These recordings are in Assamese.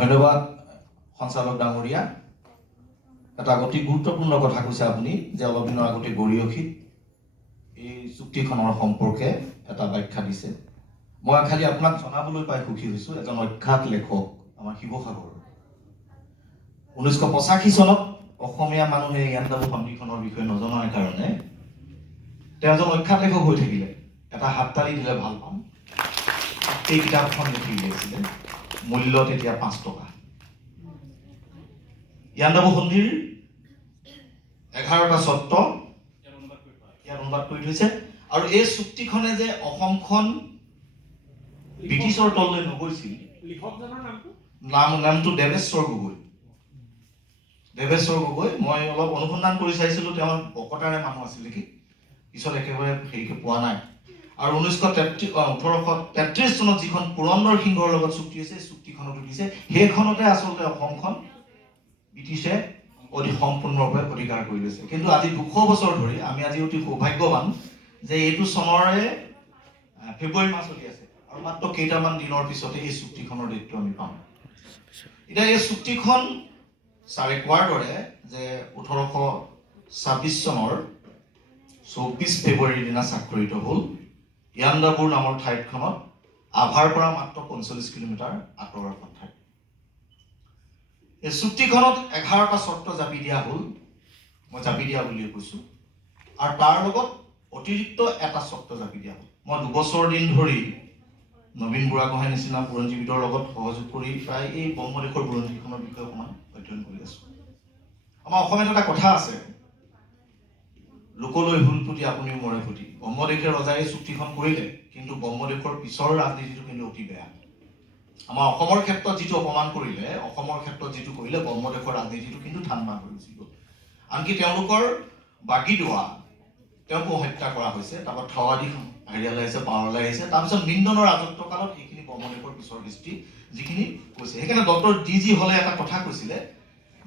ধন্যবাদ সঞ্চালক ডাঙৰীয়া। এটা অতি গুৰুত্বপূৰ্ণ কথা কৈছে আপুনি যে অলপ দিনৰ আগতে গৰিয়সীত এই চুক্তিখনৰ সম্পৰ্কে এটা ব্যাখ্যা দিছে। মই খালি আপোনাক জনাবলৈ পাই সুখী হৈছোঁ, এজন অখ্যাত লেখক আমাৰ শিৱসাগৰৰ 1985 চনত অসমীয়া মানুহে ইয়াণ্ডাবু সন্ধিখনৰ বিষয়ে নজনাৰ কাৰণে তেওঁ এজন অখ্যাত লেখক হৈ থাকিলে। এটা হাততালি দিলে ভাল পাম। এই কিতাপখন লিখি উলিয়াইছিলে, মূল্য তেতিয়া 5 টকা। ইয়াণ্ডাবু সন্ধিৰ 11টা চৰ্ত ইয়াত অনুবাদ কৰি থৈছে, আৰু এই চুক্তিখনে যে অসমখন ব্ৰিটিছৰ তললৈ নগৈছিল। নামটো দেৱেশ্বৰ গগৈ। দেৱেশ্বৰ গগৈ। মই অলপ অনুসন্ধান কৰি চাইছিলোঁ, তেওঁৰ বকতাৰে মানুহ আছিল নেকি, পিছত একেবাৰে হেৰিকে পোৱা নাই। আৰু 1833 চনত যিখন পুৰন্দৰ সিংহৰ লগত চুক্তি হৈছে, চুক্তিখনতো দিছে, সেইখনতে আচলতে অসমখন ব্ৰিটিছে অতি সম্পূৰ্ণৰূপে অধিকাৰ কৰি লৈছে। কিন্তু আজি 200 বছৰ ধৰি আমি আজি অতি সৌভাগ্যৱান যে এইটো চনৰে ফেব্ৰুৱাৰী মাহ চলি আছে, আৰু মাত্ৰ কেইটামান দিনৰ পিছতে এই চুক্তিখনৰ ডেটটো আমি পাম। এতিয়া এই চুক্তিখন ছাৰে কোৱাৰ দৰে যে 1826 চনৰ 24 ফেব্ৰুৱাৰীৰ দিনা স্বাক্ষৰিত হ'ল ইয়াণ্ডাবুৰ নামৰ ঠাইখনত, আভাৰ পৰা মাত্ৰ 45 কিলোমিটাৰ আঁতৰৰ এখন ঠাই। এই চুক্তিখনত 11টা চৰ্ত জাপি দিয়া হ'ল, মই জাপি দিয়া বুলিয়ে কৈছোঁ, আৰু তাৰ লগত অতিৰিক্ত এটা চৰ্ত জাপি দিয়া হ'ল। মই 2 বছৰ দিন ধৰি নবীন বুঢ়াগোহাঁইৰ নিচিনা বুৰঞ্জীবিদৰ লগত সহযোগ কৰি প্ৰায় এই ব্ৰহ্মদেশৰ বুৰঞ্জীখনৰ বিষয়ে অকণমান অধ্যয়ন কৰি আছোঁ। আমাৰ অসমত এটা কথা আছে, লোকলৈ হুলপুতি আপুনিও মৰে ফুটি। ব্ৰহ্মদেশে ৰজাই চুক্তিখন কৰিলে, কিন্তু ব্ৰহ্মদেশৰ পিছৰ ৰাজনীতিটো কিন্তু অতি বেয়া। আমাৰ অসমৰ ক্ষেত্ৰত যিটো অপমান কৰিলে, অসমৰ ক্ষেত্ৰত যিটো কৰিলে, ব্ৰহ্মদেশৰ ৰাজনীতিটো কিন্তু ঠাণ্ডা হৈ গুচি গ'ল। আনকি তেওঁলোকৰ বাগিদোৱা তেওঁকো হত্যা কৰা হৈছে, তাৰপৰা থাৱাদি হেৰিয়ালৈ আহিছে, পাৱাৰলৈ আহিছে, তাৰপিছত মিণ্ডনৰ ৰাজত্ব কালত সেইখিনি ব্ৰহ্মদেশৰ পিছৰ হিষ্ট্ৰী যিখিনি কৈছে। সেইকাৰণে ডক্টৰ ডি.জি. হলে এটা কথা কৈছিলে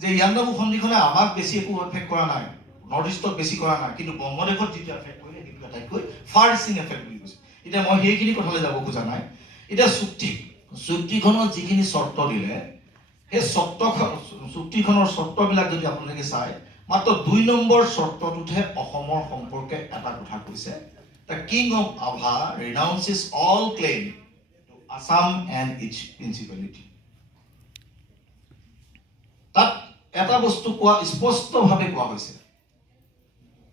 যে ইয়াণ্ডাবু সন্ধিখনে আমাক বেছি একো এফেক্ট কৰা নাই, নৰ্থ ইষ্টত বেছি কৰা নাই, কিন্তু ব্ৰহ্মদেশত যিটো এফেক্ট কৰিলে সেইটো আটাইতকৈ ফাৰ ৰিচিং এফেক্ট বুলি কৈছে। এতিয়া মই সেইখিনি কথালৈ যাব খোজা নাই। এতিয়া চুক্তিখনত যিখিনি চৰ্ত দিলে, সেই চুক্তিখনৰ চৰ্তবিলাক যদি আপোনালোকে চায়, মাত্ৰ 2 নম্বৰ চৰ্তটোতহে অসমৰ সম্পৰ্কে এটা কথা কৈছে, the king of Ava renounces all claim to Assam and its principality. তাত এটা বস্তু কোৱা স্পষ্টভাৱে কোৱা হৈছে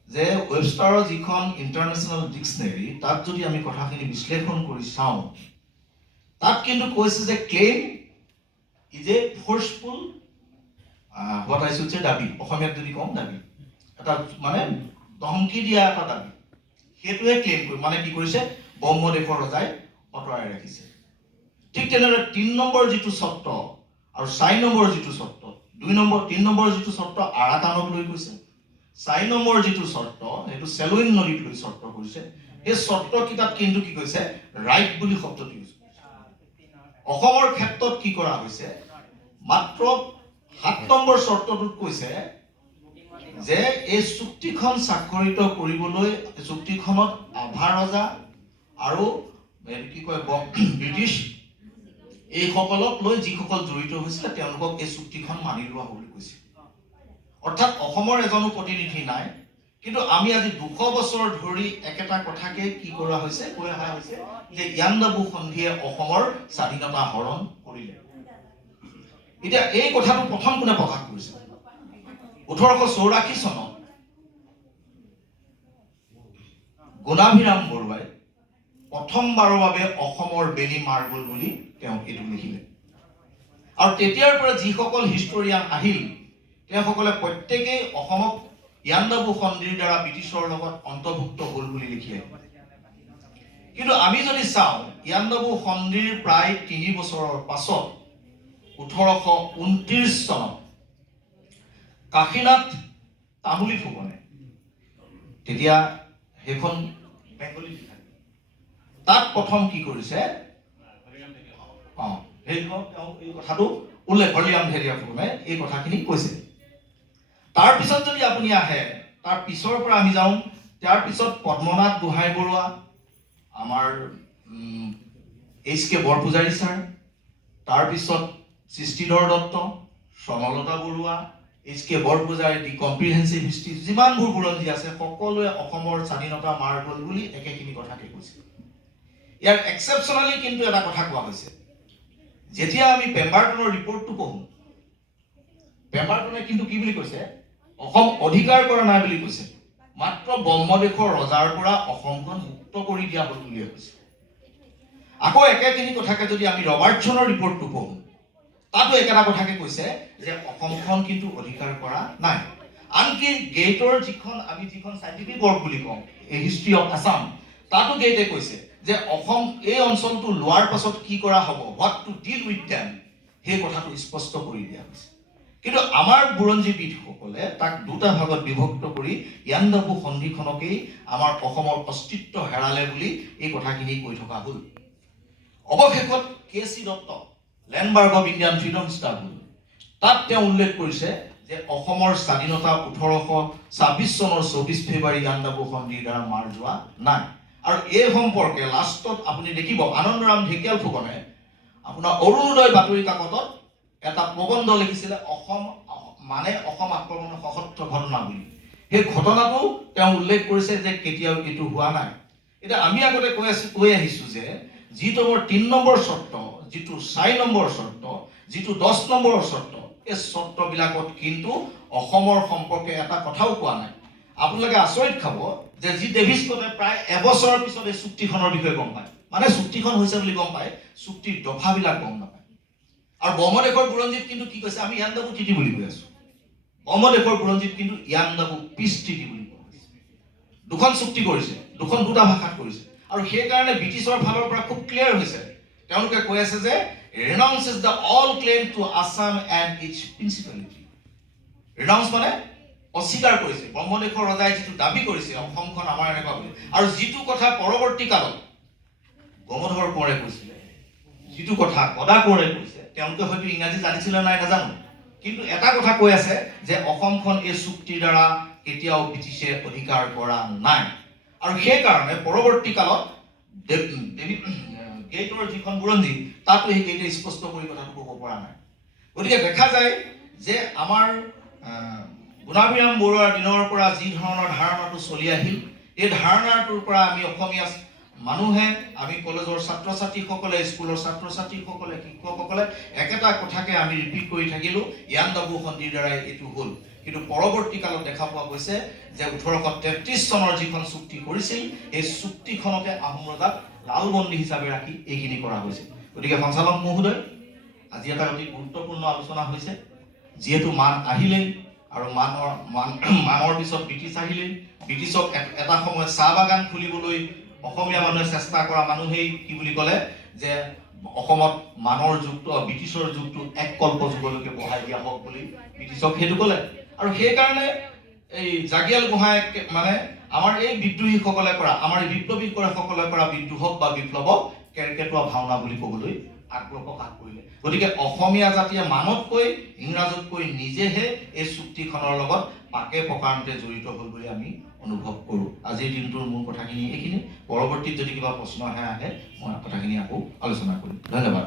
যে ৱেবষ্টাৰৰ যিখন ইণ্টাৰনেশ্যনেল ডিক্সনেৰী, তাত যদি আমি কথাখিনি বিশ্লেষণ কৰি চাওঁ, তাত কিন্তু কৈছে যে claim is a forceful what I should say দাবী, অসমীয়াত যদি কওঁ দাবী, এটা মানে ধমকি দিয়া এটা দাবী, সেইটোৱে ক্লেইম কৰি মানে কি কৰিছে, ব্ৰহ্মদেশৰ ৰজাই অঁতৰাই ৰাখিছে। ঠিক তেনেদৰে 3 নম্বৰ যিটো চৰ্ত আৰু 4 নম্বৰ যিটো চৰ্ত, 3 নম্বৰ যিটো চৰ্ত আৰাকানক লৈ কৈছে, 4 নম্বৰ যিটো চৰ্ত সেইটো চেলুইন নদীক লৈ চৰ্ত কৰিছে। সেই চৰ্ত কিতাপ কিন্তু কি কৈছে, ৰাইট বুলি শব্দটো ইউজ কৰিছে। অসমৰ ক্ষেত্ৰত কি কৰা হৈছে, মাত্ৰ 7 নম্বৰ চৰ্তটোত কৈছে যে এই চুক্তিখন স্বাক্ষৰিত কৰিবলৈ চুক্তিখনত আভা ৰজা আৰু কি কয় ব্ৰিটিছ এইসকলক লৈ যিসকল জড়িত হৈছিলে তেওঁলোকক এই চুক্তিখন মানি লোৱা হ'ব বুলি কৈছে। অৰ্থাৎ অসমৰ এজনো প্ৰতিনিধি নাই, কিন্তু আমি আজি 200 বছৰ ধৰি একেটা কথাকে কি কৰা হৈছে, কৈ অহা হৈছে যে ইয়াণ্ডাবু সন্ধিয়ে অসমৰ স্বাধীনতা হৰণ কৰিলে। এতিয়া এই কথাটো প্ৰথম কোনে প্ৰকাশ কৰিছে, 1884 চনত গুণাভিৰাম বৰুৱাই প্ৰথমবাৰৰ বাবে অসমৰ বেলি মাৰ গ'ল বুলি তেওঁ এইটো লিখিলে। আৰু তেতিয়াৰ পৰা যিসকল হিষ্টৰিয়ান আহিল, তেওঁসকলে প্ৰত্যেকেই অসমক ইয়াণ্ডাবু সন্ধিৰ দ্বাৰা ব্ৰিটিছৰ লগত অন্তৰ্ভুক্ত হ'ল বুলি লিখি আহিল। কিন্তু আমি যদি চাওঁ, ইয়াণ্ডাবু সন্ধিৰ প্ৰায় 3 বছৰৰ পাছত 1829 চনত কাশীনাথ তামুলী ফুকনে, তেতিয়া সেইখন বেংগলী লিখা, তাত প্ৰথম কি কৰিছে, সেইখন তেওঁ এই কথাটো উল্লেখ হৰিৰাম ভেৰিয়া ফুকনে এই কথাখিনি কৈছে। তাৰ পিছত যদি আপুনি আহে, তাৰ পিছৰ পৰা আমি যাওঁ, তাৰ পিছত পদ্মনাথ গোহাঁই বৰুৱা, আমাৰ H.K. বৰপূজাৰী ছাৰ, তাৰপিছত সৃষ্টিধৰ দত্ত, স্বৰ্ণলতা বৰুৱা, H.K. বৰপূজাৰ দি কম্প্ৰিহেনচিভ হিষ্ট্ৰী, যিমানবোৰ বুৰঞ্জী আছে সকলোৱে অসমৰ স্বাধীনতা মাৰ গ'ল বুলি একেখিনি কথাকে কৈছে। ইয়াৰ এক্সেপশ্যনেলি কিন্তু এটা কথা কোৱা হৈছে, যেতিয়া আমি পেম্বাৰটনৰ ৰিপৰ্টটো পঢ়ো, পেম্বাৰটনে কিন্তু কি বুলি কৈছে, অসম অধিকাৰ কৰা নাই বুলি কৈছে, মাত্ৰ ব্ৰহ্মদেশৰ ৰজাৰ পৰা অসমখন মুক্ত কৰি দিয়া হ'ল বুলি কৈছে। আকৌ একেখিনি কথাকে যদি আমি ৰবাৰ্টছনৰ ৰিপৰ্টটো পঢ়ো, তাতো একেটা কথাকে কৈছে যে অসমখন কিন্তু অধিকাৰ কৰা নাই। আনকি গেটৰ যিখন চাইণ্টিফিক ৱৰ্ক বুলি কওঁ, এ হিষ্ট্ৰী অফ আছাম, তাতো গেটে কৈছে যে অসম এই অঞ্চলটো লোৱাৰ পাছত কি কৰা হ'ব, what to deal with them, সেই কথাটো স্পষ্ট কৰি দিয়া হৈছে। কিন্তু আমাৰ বুৰঞ্জীবিদসকলে তাক দুটা ভাগত বিভক্ত কৰি ইয়াণ্ডাবু সন্ধিখনকেই আমাৰ অসমৰ অস্তিত্ব হেৰালে বুলি এই কথাখিনি কৈ থকা হ'ল। অৱশেষত K.C. Dutta, landmark of Indian freedom struggle, তাত তেওঁ উল্লেখ কৰিছে যে অসমৰ স্বাধীনতা 1826 চনৰ 24 ফেব্ৰুৱাৰী ইয়াণ্ডাবু সন্ধিৰ দ্বাৰা মাৰ যোৱা নাই। আৰু এই সম্পৰ্কে লাষ্টত আপুনি দেখিব আনন্দৰাম ঢেকিয়াল ফুকনে আপোনাৰ অৰুণোদয় বাতৰি কাকতত এটা প্ৰবন্ধ লিখিছিলে, অসম আক্ৰমণৰ সশস্ত্ৰ ঘটনা বুলি। সেই ঘটনাটো তেওঁ উল্লেখ কৰিছে যে কেতিয়াও এইটো হোৱা নাই। এতিয়া আমি আগতে কৈ আহিছো যে যিটো 3 নম্বৰ চৰ্ত, যিটো 4 নম্বৰ চৰ্ত, যিটো 10 নম্বৰৰ চৰ্ত, এই চৰ্তবিলাকত কিন্তু অসমৰ সম্পৰ্কে এটা কথাও কোৱা নাই। আপোনালোকে আচৰিত খাব যে জি ডেভিছকনে প্ৰায় এবছৰৰ পিছত এই চুক্তিখনৰ বিষয়ে গম পায়, মানে চুক্তিখন হৈছে বুলি গম পায়, চুক্তিৰ দফাবিলাক গম নাপায়। আৰু ব্ৰহ্মদেশৰ বুৰঞ্জীত কিন্তু কি কৈছে, আমি ইয়াণ্ডাবু ট্ৰিটি বুলি কৈ আছো, ব্ৰহ্মদেশৰ বুৰঞ্জীত কিন্তু ইয়াণ্ডাবু পিছ ট্ৰিটি বুলি কোৱা হৈছে। দুখন চুক্তি কৰিছে, দুটা ভাষাত কৰিছে। আৰু সেইকাৰণে ব্ৰিটিছৰ ফালৰ পৰা খুব ক্লিয়াৰ হৈছে, তেওঁলোকে কৈ আছে যে renounces the all claim to Assam and its principality. Renounce মানে অস্বীকাৰ কৰিছে, ব্ৰহ্মদেশৰ ৰজাই যিটো দাবী কৰিছে অসমখন আমাৰ এনেকুৱা বুলি, আৰু যিটো কথা পৰৱৰ্তী কালত গঙ্গাধৰ কোঁৱৰে কৈছিলে, যিটো কথা গদা কোঁৱৰে কৈছে, তেওঁলোকে হয়তো ইংৰাজী জানিছিলে নাই নাজানো, কিন্তু এটা কথা কৈ আছে যে অসমখন এই চুক্তিৰ দ্বাৰা কেতিয়াও ব্ৰিটিছে অধিকাৰ কৰা নাই। আৰু সেইকাৰণে পৰৱৰ্তী কালত গেটৰ যিখন বুৰঞ্জী, তাতো সেই গেটে স্পষ্ট কৰি কথাটো ক'ব পৰা নাই। গতিকে দেখা যায় যে আমাৰ গুণাভিৰাম বৰুৱাৰ দিনৰ পৰা যি ধৰণৰ ধাৰণাটো চলি আহিল, এই ধাৰণাটোৰ পৰা আমি অসমীয়া মানুহে, আমি কলেজৰ ছাত্ৰ ছাত্ৰীসকলে, স্কুলৰ ছাত্ৰ ছাত্ৰীসকলে, শিক্ষকসকলে একেটা কথাকে আমি ৰিপিট কৰি থাকিলো, ইয়াণ্ডাবু সন্ধিৰ দ্বাৰাই এইটো হ'ল। কিন্তু পৰৱৰ্তী কালত দেখা পোৱা গৈছে যে 1833 চনৰ যিখন চুক্তি কৰিছিল, এই চুক্তিখনকে আহোম ৰজাক লালবন্দী হিচাপে ৰাখি এইখিনি কৰা হৈছে। গতিকে সঞ্চালক মহোদয়, আজি এটা অতি গুৰুত্বপূৰ্ণ আলোচনা হৈছে। যিহেতু মান আহিলেই, আৰু মানৰ পিছত ব্ৰিটিছ আহিলেই, ব্ৰিটিছক এটা সময়ত চাহ বাগান খুলিবলৈ অসমীয়া মানুহে চেষ্টা কৰা মানুহেই কি বুলি ক'লে যে অসমত মানৰ যুগটো, ব্ৰিটিছৰ যুগটো এক কল্প যুগলৈকে বঢ়াই দিয়া হওক বুলি ব্ৰিটিছক সেইটো ক'লে। আৰু সেইকাৰণে এই জাগিয়াল গোহাঁই মানে আমাৰ এই বিদ্ৰোহীসকলে কৰা, আমাৰ এই বিপ্লৱীসকলে কৰা বিদ্ৰোহক বা বিপ্লৱক কেৰকেটুৱা ভাওনা বুলি ক'বলৈ আগ্ৰহ প্ৰকাশ কৰিলে। গতিকে অসমীয়া জাতিয়ে মানতকৈ, ইংৰাজতকৈ নিজেহে এই চুক্তিখনৰ লগত পাকে প্ৰকাৰণতে জড়িত হ'ল বুলি আমি অনুভৱ কৰোঁ। আজিৰ দিনটোৰ মূল কথাখিনি এইখিনি। পৰৱৰ্তীত যদি কিবা প্ৰশ্ন আহে মই কথাখিনি আকৌ আলোচনা কৰিম। ধন্যবাদ।